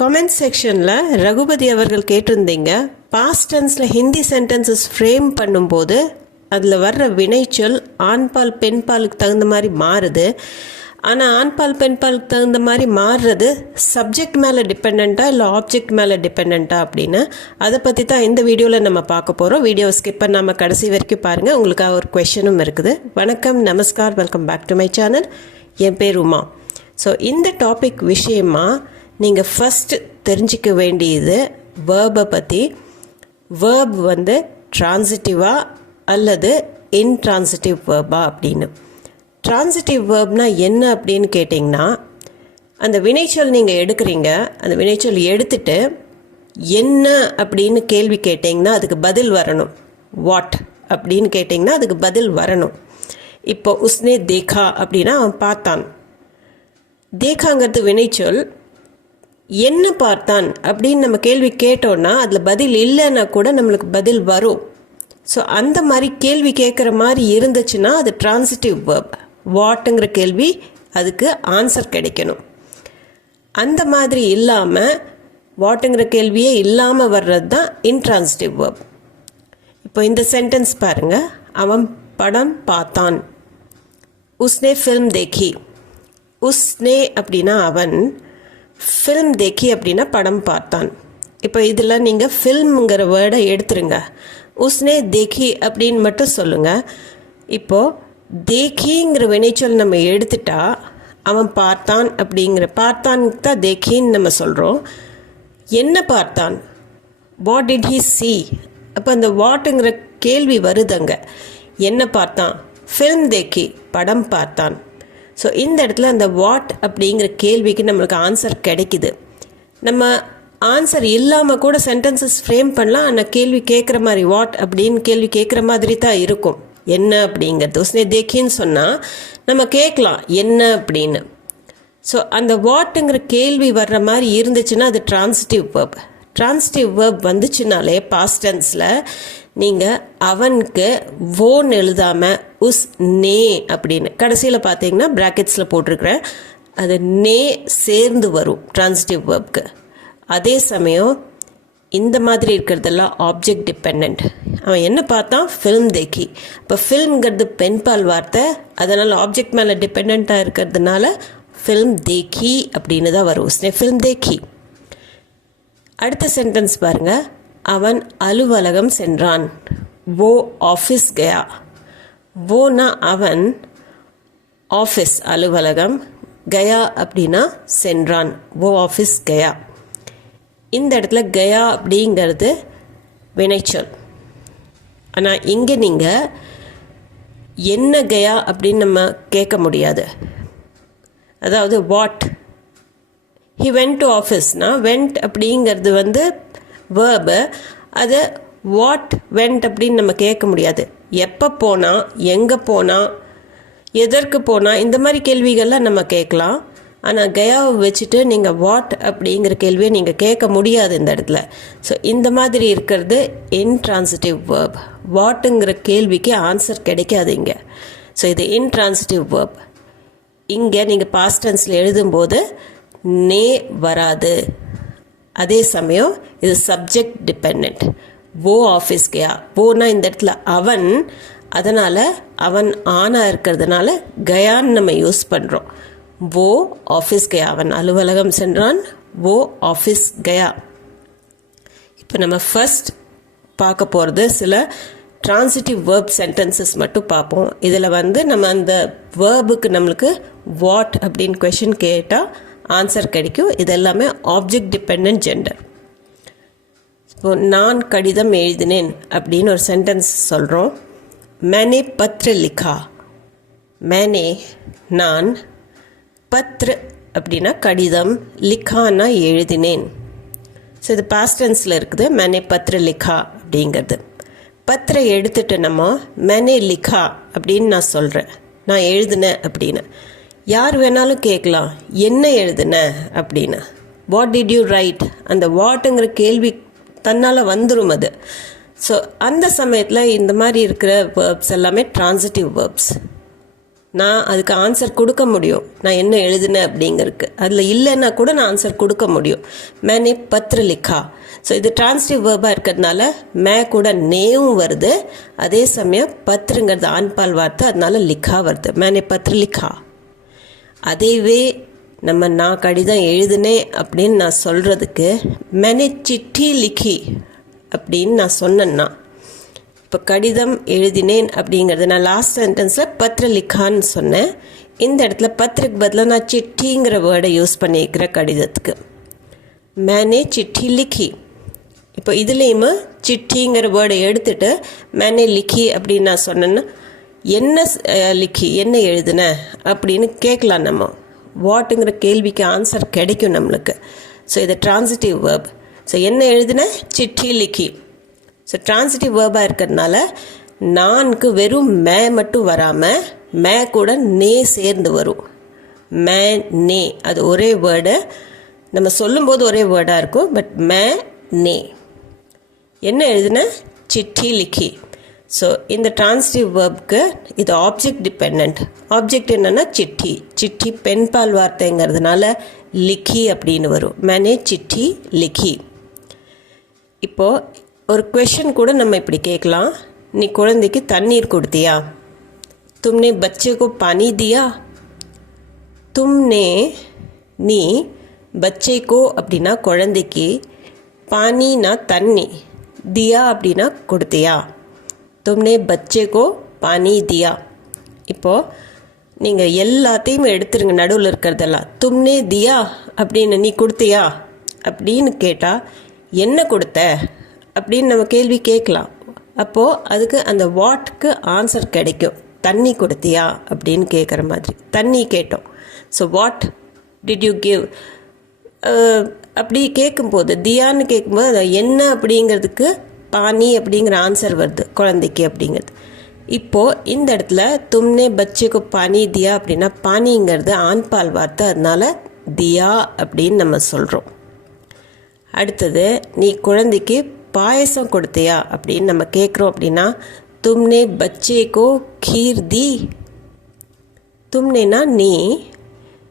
Comment செக்ஷனில் ரகுபதி அவர்கள் கேட்டிருந்தீங்க, பாஸ்ட் டென்ஸில் ஹிந்தி சென்டென்சஸ் ஃப்ரேம் பண்ணும்போது அதில் வர்ற வினைச்சொல் ஆண்பால் பெண்பாலுக்கு தகுந்த மாதிரி மாறுது. ஆனால் ஆண்பால் பெண்பாலுக்கு தகுந்த மாதிரி மாறுறது சப்ஜெக்ட் மேலே டிபெண்ட்டாக இல்லை ஆப்ஜெக்ட் மேலே டிபெண்ட்டாக அப்படின்னு அதை பற்றி தான் இந்த வீடியோவில் நம்ம பார்க்க போகிறோம். வீடியோ ஸ்கிப் பண்ணாமல் கடைசி வரைக்கும் பாருங்கள். உங்களுக்காக ஒரு கொஷனும் இருக்குது. வணக்கம், நமஸ்கார், welcome back to my channel. என் பேர் உமா. ஸோ இந்த டாபிக் விஷயமாக நீங்கள் ஃபஸ்ட்டு தெரிஞ்சிக்க வேண்டியது வேர்பை பற்றி. வேர்ப் வந்து ட்ரான்சிட்டிவா அல்லது இன்ட்ரான்சிட்டிவ் வேர்பா அப்படின்னு. ட்ரான்சிட்டிவ் வேர்ப்னால் என்ன அப்படின்னு கேட்டிங்கன்னா, அந்த வினைச்சொல் நீங்கள் எடுக்கிறீங்க, அந்த வினைச்சொல் எடுத்துட்டு என்ன அப்படின்னு கேள்வி கேட்டிங்கன்னா அதுக்கு பதில் வரணும். வாட் அப்படின்னு கேட்டிங்கன்னா அதுக்கு பதில் வரணும். இப்போ உஸ்னே தேகா அப்படின்னா அவன் பார்த்தான். தேகாங்கிறது வினைச்சொல். என்ன பார்த்தான் அப்படின்னு நம்ம கேள்வி கேட்டோன்னா அதில் பதில் இல்லைன்னா கூட நம்மளுக்கு பதில் வரும். ஸோ அந்த மாதிரி கேள்வி கேட்குற மாதிரி இருந்துச்சுன்னா அது ட்ரான்சிட்டிவ் வேர்ப். வாட்டுங்கிற கேள்வி அதுக்கு ஆன்சர் கிடைக்கணும். அந்த மாதிரி இல்லாமல் வாட்டுங்கிற கேள்வியே இல்லாமல் வர்றது தான் இன்ட்ரான்சிட்டிவ் வேர்ப். இப்போ இந்த சென்டென்ஸ் பாருங்கள். அவன் படம் பார்த்தான். உஸ்னே ஃபில்ம் தேக்கி. உஸ்னே அப்படின்னா அவன், ஃபில்ம் தேக்கி அப்படின்னா படம் பார்த்தான். இப்போ இதில் நீங்கள் ஃபில்ம்ங்கிற வேர்டை எடுத்துருங்க. உஸ்னே தேக்கி அப்படின்னு மட்டும் சொல்லுங்கள். இப்போது தேக்கிங்கிற வினைச்சொல் நம்ம எடுத்துட்டா அவன் பார்த்தான் அப்படிங்கிற பார்த்தானுக்கு தான் தேக்கின்னு நம்ம சொல்கிறோம். என்ன பார்த்தான்? வாட் டிட் ஹீ சீ? அப்போ அந்த வாட்டுங்கிற கேள்வி வருதுங்க. என்ன பார்த்தான்? ஃபில்ம் தேக்கி, படம் பார்த்தான். ஸோ இந்த இடத்துல அந்த வாட் அப்படிங்கிற கேள்விக்கு நம்மளுக்கு ஆன்சர் கிடைக்குது. நம்ம ஆன்சர் இல்லாமல் கூட சென்டென்சஸ் ஃப்ரேம் பண்ணலாம். ஆனால் கேள்வி கேட்குற மாதிரி வாட் அப்படின்னு கேள்வி கேட்குற மாதிரி தான் இருக்கும். என்ன அப்படிங்கிறது உஸ்னே தேக்கின்னு சொன்னால் நம்ம கேட்கலாம் என்ன அப்படின்னு. ஸோ அந்த வாட்டுங்கிற கேள்வி வர்ற மாதிரி இருந்துச்சுன்னா அது ட்ரான்சிட்டிவ் வேர்ப். ட்ரான்சிட்டிவ் வேர்ப் வந்துச்சுனாலே பாஸ்ட் டென்ஸில் நீங்கள் அவனுக்கு வோன்னு எழுதாமல் உஸ் நே அப்படின்னு கடைசியில் பார்த்தீங்கன்னா ப்ராக்கெட்ஸில் போட்டிருக்கிறேன், அது நே சேர்ந்து வரும் ட்ரான்சிட்டிவ் வேர்ப்க்கு. அதே சமயம் இந்த மாதிரி இருக்கிறதெல்லாம் ஆப்ஜெக்ட் டிபெண்ட். அவன் என்ன பார்த்தான்? ஃபில்ம் தேக்கி. இப்போ ஃபில்ம்ங்கிறது பெண்பால் வார்த்தை, அதனால் ஆப்ஜெக்ட் மேலே டிபெண்ட்டாக இருக்கிறதுனால ஃபில்ம் தேக்கி அப்படின்னு தான் வரும். உஸ்னே ஃபில்ம் தேக்கி. அடுத்த சென்டென்ஸ் பாருங்கள். அவன் அலுவலகம் சென்றான். वो ऑफिस गया. வோனா அவன், ஆஃபீஸ் அலுவலகம், கயா அப்படின்னா சென்றான். वो ऑफिस गया. இந்த இடத்துல கயா அப்படிங்கிறது வினைச்சொல். ஆனால் இங்கே நீங்கள் என்ன கயா அப்படின்னு நம்ம கேட்க முடியாது. அதாவது வாட் ஹி வென்ட் டு ஆஃபீஸ்னா வென்ட் அப்படிங்கிறது வந்து வேர்பு. அது வாட் வென்ட் அப்படின்னு நம்ம கேட்க முடியாது. எப்போ போனால், எங்கே போனால், எதற்கு போனால், இந்த மாதிரி கேள்விகள்லாம் நம்ம கேட்கலாம். ஆனால் கயாவை வச்சுட்டு நீங்கள் வாட் அப்படிங்கிற கேள்வியை நீங்கள் கேட்க முடியாது இந்த இடத்துல. ஸோ இந்த மாதிரி இருக்கிறது இன்ட்ரான்சிட்டிவ் வேர்ப். வாட்டுங்கிற கேள்விக்கு ஆன்சர் கிடைக்காது இங்கே. ஸோ இது இன்ட்ரான்சிட்டிவ் வேர்ப். இங்கே நீங்கள் பாஸ்ட் டென்ஸில் எழுதும்போது நே வராது. அதே சமயம் இது சப்ஜெக்ட் டிபெண்ட். वो ஆஃபீஸ் கயா. வோனா இந்த இடத்துல அவன், அதனால் அவன் ஆனாக இருக்கிறதுனால கயான்னு நம்ம யூஸ் பண்ணுறோம். वो ஆஃபீஸ் கயா, அவன் அலுவலகம் சென்றான். वो ஆஃபீஸ் கயா. இப்போ நம்ம ஃபர்ஸ்ட் பார்க்க போகிறது சில ட்ரான்சிட்டிவ் வேர்ப் சென்டென்சஸ் மட்டும் பார்ப்போம். இதில் வந்து நம்ம அந்த வேர்புக்கு நம்மளுக்கு வாட் அப்படின்னு கொஷின் கேட்டால் ஆன்சர் கிடைக்கும். இது எல்லாமே ஆப்ஜெக்ட் டிபெண்ட் ஜெண்டர். இப்போ நான் கடிதம் எழுதினேன் அப்படின்னு ஒரு சென்டென்ஸ் சொல்கிறோம். मैंने पत्र लिखा. मैंने நான், பத்ர அப்படின்னா கடிதம், லிखाना எழுதினேன். ஸோ இது பாஸ்ட் டென்ஸில் இருக்குது. मैंने पत्र लिखा அப்படிங்கிறது. பத்திர எடுத்துட்டு நம்ம मैंने लिखा அப்படின்னு நான் சொல்கிறேன், நான் எழுதினேன் அப்படின்னு. யார் வேணாலும் கேட்கலாம் என்ன எழுதுன அப்படின்னு. What did you right? அந்த வாட்டுங்கிற கேள்வி தன்னால் வந்துடும் அது. ஸோ அந்த சமயத்தில் இந்த மாதிரி இருக்கிற வேர்ப்ஸ் எல்லாமே ட்ரான்சிட்டிவ் வேர்ப்ஸ். நான் அதுக்கு ஆன்சர் கொடுக்க முடியும், நான் என்ன எழுதினேன் அப்படிங்கிறதுக்கு. அதில் இல்லைன்னா கூட நான் ஆன்சர் கொடுக்க முடியும். மேனே பத்ர லிக்கா. ஸோ இது டிரான்சிட்டிவ் வேர்பாக இருக்கிறதுனால மே கூட நேவும் வருது, அதே சமயம் பத்ருங்கிறது ஆண்பால் வார்த்தை, அதனால லிக்கா வருது. மேனே பத்ர லிக்கா. அதேவே நான் கடிதம் எழுதினேன் அப்படின்னு நான் சொல்கிறதுக்கு மேனே சிட்டி லிக்கி அப்படின்னு நான் சொன்னேன்னா, இப்போ கடிதம் எழுதினேன் அப்படிங்கிறது நான் லாஸ்ட் சென்டென்ஸில் பத்ர லிக்கான்னு சொன்னேன். இந்த இடத்துல பத்ருக்கு பதிலாக நான் சிட்டிங்கிற வேர்டை யூஸ் பண்ணியிருக்கிறேன் கடிதத்துக்கு. மேனே சிட்டி லிக்கி. இப்போ இதுலேயுமே சிட்டிங்கிற வேர்டை எடுத்துகிட்டு மேனே லிக்கி அப்படின்னு நான் சொன்னேன்னா, என்ன லிக்கி என்ன எழுதுன அப்படின்னு கேட்கலாம். நம்ம வாட்டுங்கிற கேள்விக்கு ஆன்சர் கிடைக்கும் நம்மளுக்கு. ஸோ இது டிரான்சிட்டிவ் வேர்ப். ஸோ என்ன எழுதுன சிட்டி லிக்கி. ஸோ டிரான்சிட்டிவ் வேர்பாக இருக்கிறதுனால நான்கு வெறும் மே மட்டும் வராமல் மே கூட நே சேர்ந்து வரும். மே நே அது ஒரே வேர்டு, நம்ம சொல்லும்போது ஒரே வேர்டாக இருக்கும். பட் மே நே என்ன எழுதுன சிட்டி லிக்கி. ஸோ இந்த டிரான்சிட்டிவ் வேர்புக்கு இது ஆப்ஜெக்ட் டிபெண்ட். ஆப்ஜெக்ட் என்னென்னா சிட்டி. சிட்டி பெண்பால் வார்த்தைங்கிறதுனால லிக்கி அப்படின்னு வரும். மேனே சிட்டி லிக்கி. இப்போது ஒரு क्वेश्चन கூட நம்ம இப்படி கேட்கலாம். நீ குழந்தைக்கு தண்ணீர் கொடுத்தியா? तुमने बच्चे को पानी दिया? तुमने நீ बच्चे को அப்படின்னா குழந்தைக்கு, பானினா தண்ணி, தியா அப்படின்னா கொடுத்தியா. तुमने बच्चे को पानी दिया. இப்போது நீங்கள் எல்லாத்தையும் எடுத்துருங்க, நடுவில் இருக்கிறதெல்லாம். तुमने दिया அப்படின்னு நீ கொடுத்தியா அப்படின்னு கேட்டால் என்ன கொடுத்த அப்படின்னு நம்ம கேள்வி கேட்கலாம். அப்போது அதுக்கு அந்த வாட்க்கு ஆன்சர் கிடைக்கும். தண்ணி கொடுத்தியா அப்படின்னு கேட்குற மாதிரி தண்ணி கேட்டோம். So what did you give அப்படி கேட்கும்போது, தியான்னு கேட்கும்போது அது என்ன அப்படிங்கிறதுக்கு பானி அப்படிங்கிற ஆன்சர் வருது குழந்தைக்கு அப்படிங்கிறது. இப்போது இந்த இடத்துல தும்னே பச்சைக்கு பானி தியா அப்படின்னா பானிங்கிறது ஆண்பால் வார்த்தை, அதனால தியா அப்படின்னு நம்ம சொல்கிறோம். அடுத்தது நீ குழந்தைக்கு பாயசம் கொடுத்தியா அப்படின்னு நம்ம கேட்குறோம். அப்படின்னா தும்னே பச்சேக்கோ கீர் தி. தும்னேனா நீ,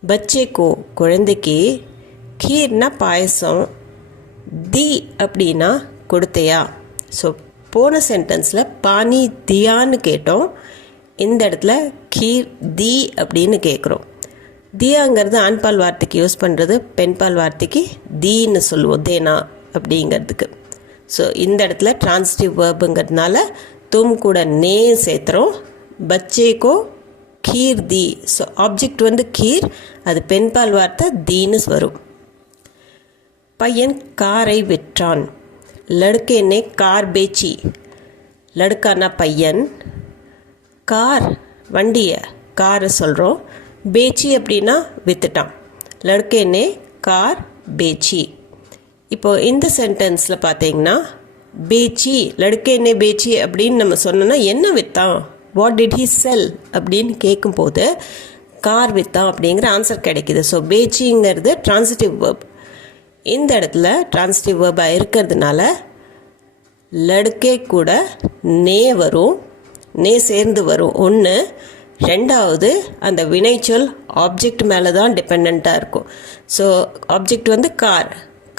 பச்சேக்கோ குழந்தைக்கு, கீர்னா பாயசம், தி அப்படின்னா கொடுத்தையா. ஸோ போன சென்டென்ஸில் பானி தியான்னு கேட்டோம், இந்த இடத்துல கீர் தி அப்படின்னு கேட்குறோம். தியாங்கிறது ஆண்பால் வார்த்தைக்கு யூஸ் பண்ணுறது, பெண்பால் வார்த்தைக்கு தீன்னு சொல்லுவோம், தேனா அப்படிங்கிறதுக்கு. ஸோ இந்த இடத்துல டிரான்சிட்டிவ் வேர்புங்கிறதுனால தும் கூட நே சேர்த்துறோம். பச்சேக்கோ கீர் தி. ஸோ ஆப்ஜெக்ட் வந்து கீர், அது பெண்பால் வார்த்தை தீன்னு வரும். பையன் காரை விற்றான். லடுக்கே நே கார் பேச்சி. லடுக்கானா பையன், கார் வண்டியை காரை சொல்கிறோம், பேச்சி அப்படின்னா விற்றுட்டான். லடுக்கே நே கார் பேச்சி. இப்போது இந்த சென்டென்ஸில் பார்த்தீங்கன்னா பேச்சி, லடுக்கே நே பேச்சி அப்படின்னு நம்ம சொன்னோன்னா என்ன விற்றான், வாட் டிட் ஹீ செல் அப்படின்னு கேட்கும்போது கார் விற்றான் அப்படிங்கிற ஆன்சர் கிடைக்கிது. ஸோ பேச்சிங்கிறது டிரான்சிட்டிவ் வேர்ப். இந்த இடத்துல டிரான்சிட்டிவ் வேர்பாக இருக்கிறதுனால லடுக்கே கூட நே வரும், நே சேர்ந்து வரும் ஒன்று. ரெண்டாவது அந்த வினைச்சொல் ஆப்ஜெக்ட் மேலே தான் டிபெண்ட்டாக இருக்கும். ஸோ ஆப்ஜெக்ட் வந்து கார்,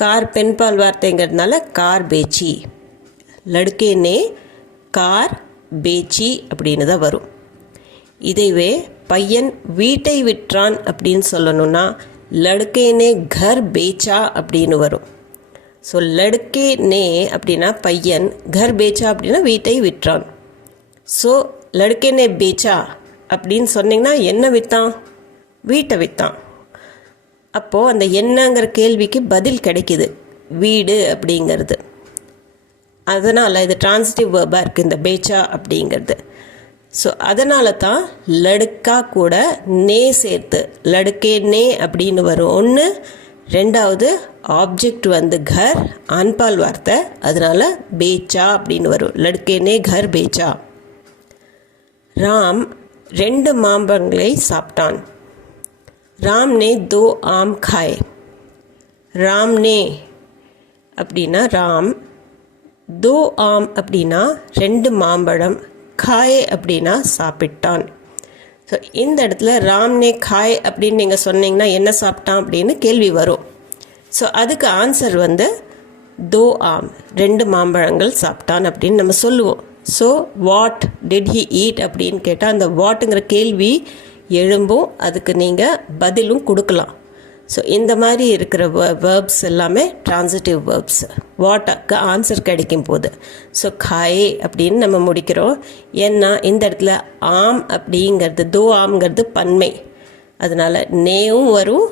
கார் பெண்பால் வார்த்தைங்கிறதுனால கார் பேச்சி. லடுக்கே நே கார் பேச்சி அப்படின்னு தான் வரும். இதைவே பையன் வீட்டை விற்றான் அப்படின்னு சொல்லணும்னா லடுக்கே நே கர் பேச்சா அப்படின்னு வரும். ஸோ லடுக்கே நே அப்படின்னா பையன், கர் பேச்சா அப்படின்னா வீட்டை விற்றான். ஸோ லடுக்கே நே பேச்சா அப்படின்னு சொன்னிங்கன்னா என்ன விற்றான், வீட்டை விற்றான். அப்போது அந்த என்னங்கிற கேள்விக்கு பதில் கிடைக்கிது, வீடு அப்படிங்கிறது. அதனால் இது டிரான்சிட்டிவ் வேர்பாக இருக்குது இந்த பேச்சா அப்படிங்கிறது. ஸோ அதனால தான் லடுக்கா கூட நே சேர்த்து லடுக்கே நே அப்படின்னு வரும் ஒன்று. ரெண்டாவது ஆப்ஜெக்ட் வந்து கர், ஆண்பால் வார்த்தை, அதனால் பேச்சா அப்படின்னு வரும். லடுக்கே நே கர் பேச்சா. ராம் 2 மாம்பழங்களை சாப்பிட்டான். ராம் நே 2 ஆம் खाए. ராம் நே அப்படின்னா ராம், 2 ஆம் அப்படின்னா 2 மாம்பழம், காயே அப்படின்னா சாப்பிட்டான். ஸோ இந்த இடத்துல ராம்னே காய் அப்படின்னு நீங்கள் சொன்னீங்கன்னா என்ன சாப்பிட்டான் அப்படின்னு கேள்வி வரும். ஸோ அதுக்கு ஆன்சர் வந்து தோ ஆம், 2 மாம்பழங்கள் சாப்பிட்டான் அப்படின்னு நம்ம சொல்லுவோம். So what did he eat அப்படின்னு கேட்டால் அந்த வாட்டுங்கிற கேள்வி எழும்பும், அதுக்கு நீங்கள் பதிலும் கொடுக்கலாம். ஸோ இந்த மாதிரி இருக்கிற வேர்ப்ஸ் எல்லாமே ட்ரான்சிட்டிவ் வேர்ப்ஸ், வாட்டுக்கு ஆன்சர் கிடைக்கும் போது. ஸோ காயே அப்படின்னு நம்ம முடிக்கிறோம். ஏன்னா இந்த இடத்துல ஆம் அப்படிங்கிறது, தோ ஆம்ங்கிறது பன்மை, அதனால் நேவும் வரும்,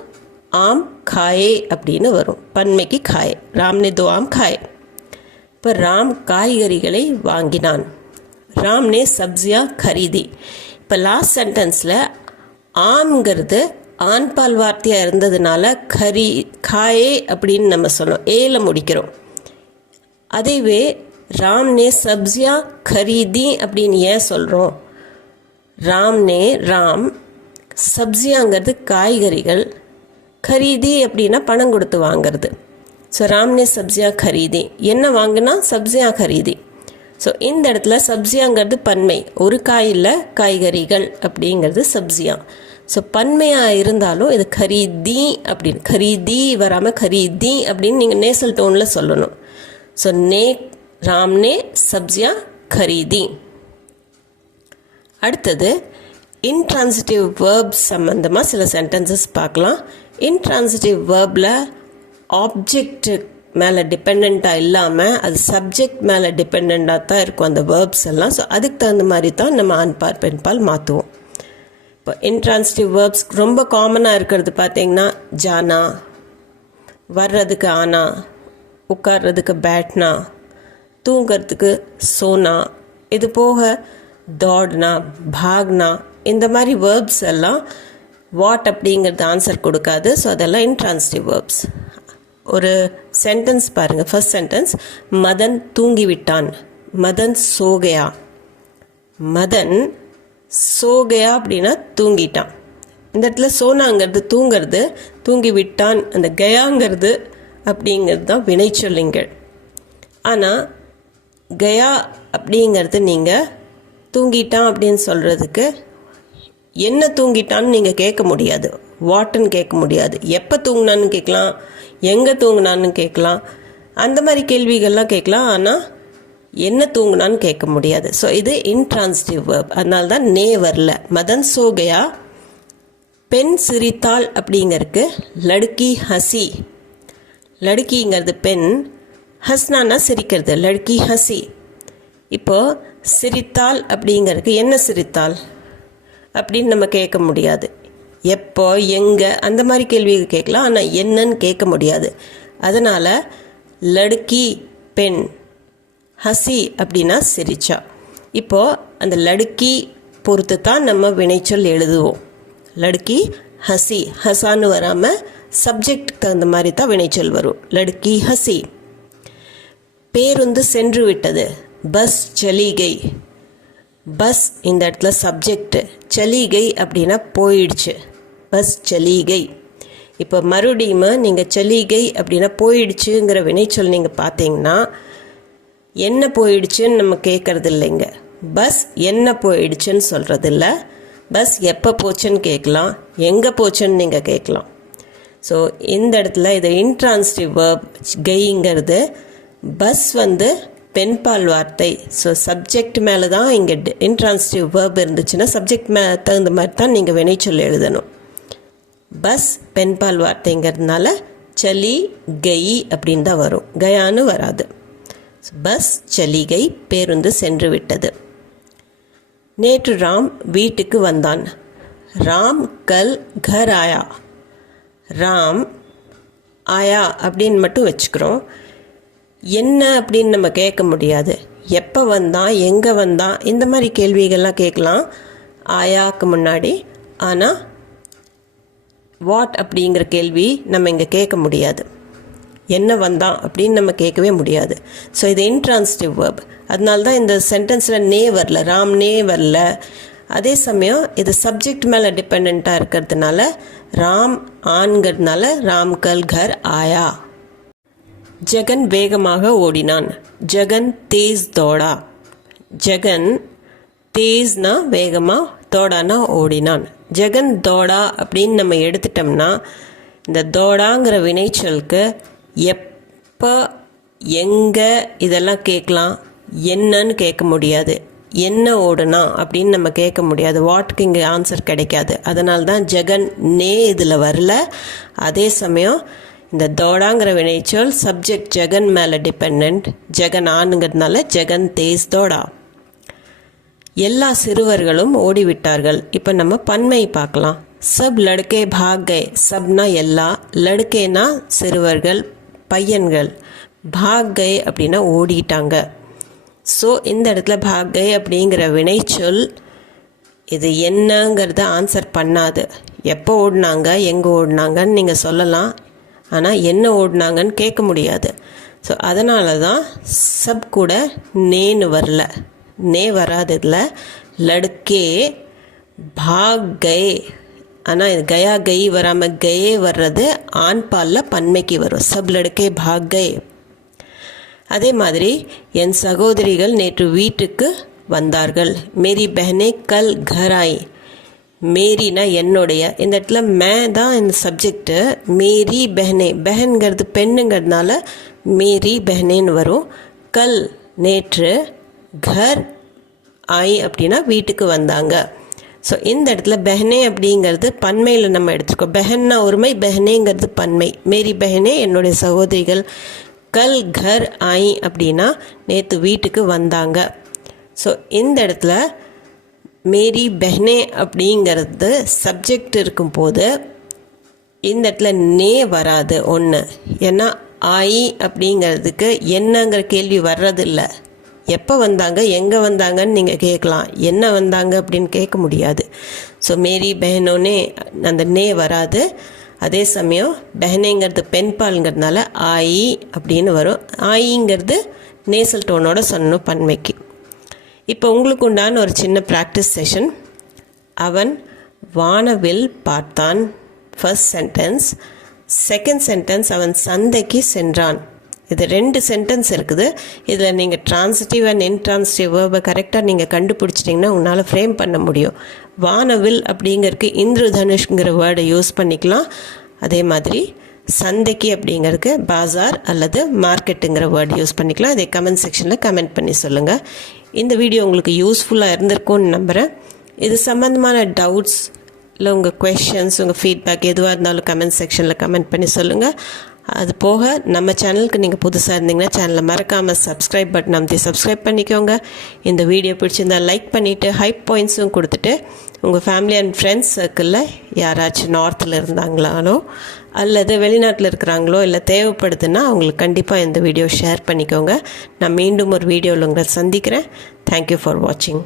ஆம் காயே அப்படின்னு வரும், பன்மைக்கு காயே. ராம்னே தோ ஆம் காயே. இப்போ ராம் காய்கறிகளை வாங்கினான். ராம்னே சப்ஜியா கரீதி. இப்போ லாஸ்ட் சென்டென்ஸில் ஆம்ங்கிறது ஆண்பால் வார்த்தையாக இருந்ததுனால காயே அப்படின்னு நம்ம சொன்னோம், ஏல முடிக்கிறோம். அதேவே ராம்னே சப்ஜியா கரீதி அப்படின்னு ஏன் சொல்கிறோம்? ராம் சப்ஜியாங்கிறது காய்கறிகள், கரீதி அப்படின்னா பணம் கொடுத்து வாங்கிறது. ஸோ ராம்னே சப்ஜியா கரீதி, என்ன வாங்கினா சப்ஜியா கரீதி. ஸோ இந்த இடத்துல சப்ஜியாங்கிறது பன்மை, ஒரு காயில் காய்கறிகள் அப்படிங்கிறது சப்ஜியா. ஸோ பன்மையாக இருந்தாலும் இது கரீதி அப்படின்னு, கரீதி வராமல் கரீதி அப்படின்னு நீங்கள் நேசல் டோனில் சொல்லணும். ஸோ ராம்னே சப்ஜியா கரீதி. அடுத்தது இன்ட்ரான்சிட்டிவ் வேர்ப்ஸ் சம்மந்தமாக சில சென்டென்சஸ் பார்க்கலாம். இன்ட்ரான்சிட்டிவ் வேர்பில் ஆப்ஜெக்ட் மேலே டிபெண்ட்டாக இல்லாமல் அது சப்ஜெக்ட் மேலே டிபெண்ட்டாக தான் இருக்கும் அந்த வேர்ப்ஸ் எல்லாம். ஸோ அதுக்கு தகுந்த மாதிரி தான் நம்ம ஆண்பால் பெண்பால் மாற்றுவோம். இப்போ இன்ட்ரான்சிட்டிவ் வேர்ப்ஸ் ரொம்ப காமனாக இருக்கிறது பார்த்தீங்கன்னா ஜானா, வர்றதுக்கு ஆனா, உட்கார்றதுக்கு பேட்னா, தூங்கிறதுக்கு சோனா, இது போக தோட்னா, பாக்னா, இந்த மாதிரி வேர்ப்ஸ் எல்லாம் வாட் அப்படிங்கிறது ஆன்சர் கொடுக்காது. ஸோ அதெல்லாம் இன்ட்ரான்சிட்டிவ் வேர்ப்ஸ். ஒரு சென்டென்ஸ் பாருங்கள். ஃபர்ஸ்ட் சென்டென்ஸ், மதன் தூங்கிவிட்டான். மதன் சோகையா. மதன் சோகையா அப்படின்னா தூங்கிட்டான். இந்த இடத்துல சோனாங்கிறது தூங்கிறது, தூங்கி விட்டான் அந்த கயாங்கிறது அப்படிங்கிறது தான் வினைச்சொல்லிங்கள். ஆனால் கயா அப்படிங்கிறது நீங்கள் தூங்கிட்டான் அப்படின்னு சொல்கிறதுக்கு என்ன தூங்கிட்டான்னு நீங்கள் கேட்க முடியாது, வாட்டுன்னு கேட்க முடியாது. எப்போ தூங்கினான்னு கேட்கலாம், எங்கே தூங்கினான்னு கேட்கலாம், அந்த மாதிரி கேள்விகள்லாம் கேட்கலாம். ஆனால் என்ன தூங்கினான்னு கேட்க முடியாது. ஸோ இது இன்ட்ரான்சிட்டிவ் வேர்ப், அதனால தான் நே வரல. மதன் சோகையா. பெண் சிரித்தாள் அப்படிங்கிறதுக்கு லடுக்கி ஹசி. லடுக்கிங்கிறது பெண், ஹஸ்னானா சிரிக்கிறது, லடுக்கி ஹசி. இப்போது சிரித்தாள் அப்படிங்கிறதுக்கு என்ன சிரித்தாள் அப்படின்னு நம்ம கேட்க முடியாது. எப்போ, எங்கே, அந்த மாதிரி கேள்வி கேட்கலாம். ஆனால் என்னன்னு கேட்க முடியாது. அதனால் லடுக்கி பெண், ஹசி அப்படின்னா சிரிச்சா. இப்போது அந்த லடுக்கி பொறுத்து தான் நம்ம வினைச்சொல் எழுதுவோம். லடுக்கி ஹசி, ஹசான்னு வராமல் சப்ஜெக்ட் தகுந்த மாதிரி தான் வினைச்சொல் வரும். லடுக்கி ஹசி. பேருந்து சென்று விட்டது. பஸ் சலிகை. பஸ் இந்த இடத்துல சப்ஜெக்ட், சலிகை அப்படின்னா போயிடுச்சு, பஸ் சலிகை. இப்போ மறுபடியும் நீங்கள் சலிகை அப்படின்னா போயிடுச்சுங்கிற வினைச்சொல் நீங்கள் பார்த்தீங்கன்னா என்ன போயிடுச்சுன்னு நம்ம கேட்கறது இல்லைங்க. பஸ் என்ன போயிடுச்சுன்னு சொல்கிறது இல்லை. பஸ் எப்போ போச்சுன்னு கேட்கலாம், எங்கே போச்சுன்னு நீங்கள் கேட்கலாம். ஸோ இந்த இடத்துல இது இன்ட்ரான்சிட்டிவ் வேர்ப் கைங்கிறது. பஸ் வந்து பெண்பால் வார்த்தை. ஸோ சப்ஜெக்ட் மேலே தான் இங்கே இன்ட்ரான்சிட்டிவ் வேர்ப் இருந்துச்சுன்னா சப்ஜெக்ட் தகுந்த மாதிரி தான் நீங்கள் வினைச்சொல் எழுதணும். பஸ் பெண்பால் வார்த்தைங்கிறதுனால சலி கை அப்படின்னு தான் வரும், கயான்னு வராது. பஸ் சலிகை, பேருந்து சென்று விட்டது. நேற்று ராம் வீட்டுக்கு வந்தான். ராம் கல் கர் ஆயா. ராம் ஆயா அப்படின்னு மட்டும் வச்சுக்கிறோம். என்ன அப்படின்னு நம்ம கேட்க முடியாது. எப்போ வந்தான், எங்கே வந்தான், இந்த மாதிரி கேள்விகள்லாம் கேட்கலாம் ஆயாவுக்கு முன்னாடி. ஆனால் வாட் அப்படிங்கிற கேள்வி நம்ம இங்கே கேட்க முடியாது. என்ன வந்தான் அப்படின்னு நம்ம கேட்கவே முடியாது. ஸோ இது இன்ட்ரான்சிட்டிவ் வேர்ப். அதனால தான் இந்த சென்டென்ஸில் நே வரல, ராம் நே வரல. அதே சமயம் இது சப்ஜெக்ட் மேலே டிபெண்ட்டாக இருக்கிறதுனால ராம் ஆண்கிறதுனால ராம் கல் கர் ஆயா. ஜெகன் வேகமாக ஓடினான். ஜெகன் தேஸ் தோடா. ஜெகன் தேஸ்னா வேகமாக, தோடானா ஓடினான். ஜெகன் தோடா அப்படின்னு நம்ம எடுத்துட்டோம்னா இந்த தோடாங்கிற வினைச்சொலுக்கு எப்போ, எங்கே இதெல்லாம் கேட்கலாம், என்னன்னு கேட்க முடியாது. என்ன ஓடுனா அப்படின்னு நம்ம கேட்க முடியாது. வாட்க்கு இங்கே ஆன்சர் கிடைக்காது. அதனால தான் ஜெகன் நே இதில் வரல. அதே சமயம் இந்த தோடாங்கிற வினைச்சொல் சப்ஜெக்ட் ஜெகன் மேலே டிபெண்ட். ஜெகன் ஆணுங்கிறதுனால ஜெகன் தேஸ் தோடா. எல்லா சிறுவர்களும் ஓடிவிட்டார்கள். இப்போ நம்ம பன்மை பார்க்கலாம். சப் லடுக்கே பாக் கே. சப்னா எல்லா, லடுக்கேனா சிறுவர்கள், பையன்கள், பாக் கே அப்படின்னா ஓடிட்டாங்க. ஸோ இந்த இடத்துல பாக் கே அப்படிங்கிற வினைச்சொல் இது என்னங்கிறத ஆன்சர் பண்ணாது. எப்போ ஓடினாங்க, எங்கே ஓடினாங்கன்னு நீங்கள் சொல்லலாம், ஆனால் என்ன ஓடினாங்கன்னு கேட்க முடியாது. ஸோ அதனால தான் சப் கூட நேன்னு வரல. நே வராததில் லடுக்கே பாக் கே. ஆனால் இது கயா கை வராமல் கயே வர்றது ஆண் பாலில் பன்மைக்கு வரும். சப் லடுக்கே பாக் கே. அதே மாதிரி என் சகோதரிகள் நேற்று வீட்டுக்கு வந்தார்கள். மேரி பெஹனே கல் கர் ஆயி. மேரினா என்னுடைய, இந்த இடத்துல மே தான் இந்த சப்ஜெக்டு. மேரி பெஹனே, பெஹன்கிறது பெண்ணுங்கிறதுனால மேரி பெஹனேன்னு வரும். கல் நேற்று, கர் ஆய் அப்படின்னா வீட்டுக்கு வந்தாங்க. ஸோ இந்த இடத்துல பெஹனே அப்படிங்கிறது பன்மையில் நம்ம எடுத்துருக்கோம். பெஹன்னா ஒருமை, பெஹனேங்கிறது பன்மை. மேரி பெஹனே என்னுடைய சகோதரிகள், கல் கர் ஆய் அப்படின்னா நேற்று வீட்டுக்கு வந்தாங்க. ஸோ இந்த இடத்துல மேரி பெஹனே அப்படிங்கிறது சப்ஜெக்ட் இருக்கும்போது இந்த இடத்துல நே வராது ஒன்று. ஏன்னா ஆய் அப்படிங்கிறதுக்கு என்னங்கிற கேள்வி வர்றதில்லை. எப்போ வந்தாங்க, எங்கே வந்தாங்கன்னு நீங்கள் கேட்கலாம், என்ன வந்தாங்க அப்படின்னு கேட்க முடியாது. ஸோ மேரி பெஹனோனே அந்த நே வராது. அதே சமயம் பெஹனேங்கிறது பெண்பால்ங்கிறதுனால ஆயி அப்படின்னு வரும். ஆயிங்கிறது நேசல் டோனோட சொல்லணும் பன்மைக்கு. இப்போ உங்களுக்கு உண்டான ஒரு சின்ன ப்ராக்டிஸ் செஷன். அவன் வானவில் பார்த்தான், ஃபர்ஸ்ட் சென்டென்ஸ். செகண்ட் சென்டென்ஸ் அவன் சந்தைக்கு சென்றான். இது 2 சென்டென்ஸ் இருக்குது. இதில் நீங்கள் ட்ரான்சிட்டிவ் அண்ட் இன்ட்ரான்சிட்டிவ் வேர்பை கரெக்டாக நீங்கள் கண்டுபிடிச்சிட்டிங்கன்னா உன்னால் ஃப்ரேம் பண்ண முடியும். வானவில் அப்படிங்கிறதுக்கு இந்திரதனுஷ்ங்கிற வேர்டை யூஸ் பண்ணிக்கலாம். அதே மாதிரி சந்தைக்கு அப்படிங்கிறதுக்கு பாசார் அல்லது மார்க்கெட்டுங்கிற வேர்டு யூஸ் பண்ணிக்கலாம். அதை கமெண்ட் செக்ஷனில் கமெண்ட் பண்ணி சொல்லுங்கள். இந்த வீடியோ உங்களுக்கு யூஸ்ஃபுல்லாக இருந்திருக்கும்னு நம்புகிறேன். இது சம்மந்தமான டவுட்ஸ் இல்லை உங்கள் கொஷின்ஸ், உங்கள் ஃபீட்பேக் எதுவாக இருந்தாலும் கமெண்ட் செக்ஷனில் கமெண்ட் பண்ணி சொல்லுங்கள். அது போக நம்ம சேனலுக்கு நீங்கள் புதுசாக இருந்தீங்கன்னா சேனலை மறக்காமல் சப்ஸ்கிரைப் பட்டன் அமைத்தி சப்ஸ்கிரைப் பண்ணிக்கோங்க. இந்த வீடியோ பிடிச்சிருந்தால் லைக் பண்ணிவிட்டு ஹைப் பாயிண்ட்ஸும் கொடுத்துட்டு உங்கள் ஃபேமிலி அண்ட் ஃப்ரெண்ட்ஸ் சர்க்கிளில் யாராச்சும் நார்த்தில் இருந்தாங்களாலோ அல்லது வெளிநாட்டில் இருக்கிறாங்களோ இல்லை தேவைப்படுதுன்னா அவங்களுக்கு கண்டிப்பாக இந்த வீடியோ ஷேர் பண்ணிக்கோங்க. நான் மீண்டும் ஒரு வீடியோவில் உங்களை சந்திக்கிறேன். தேங்க்யூ ஃபார் வாட்சிங்.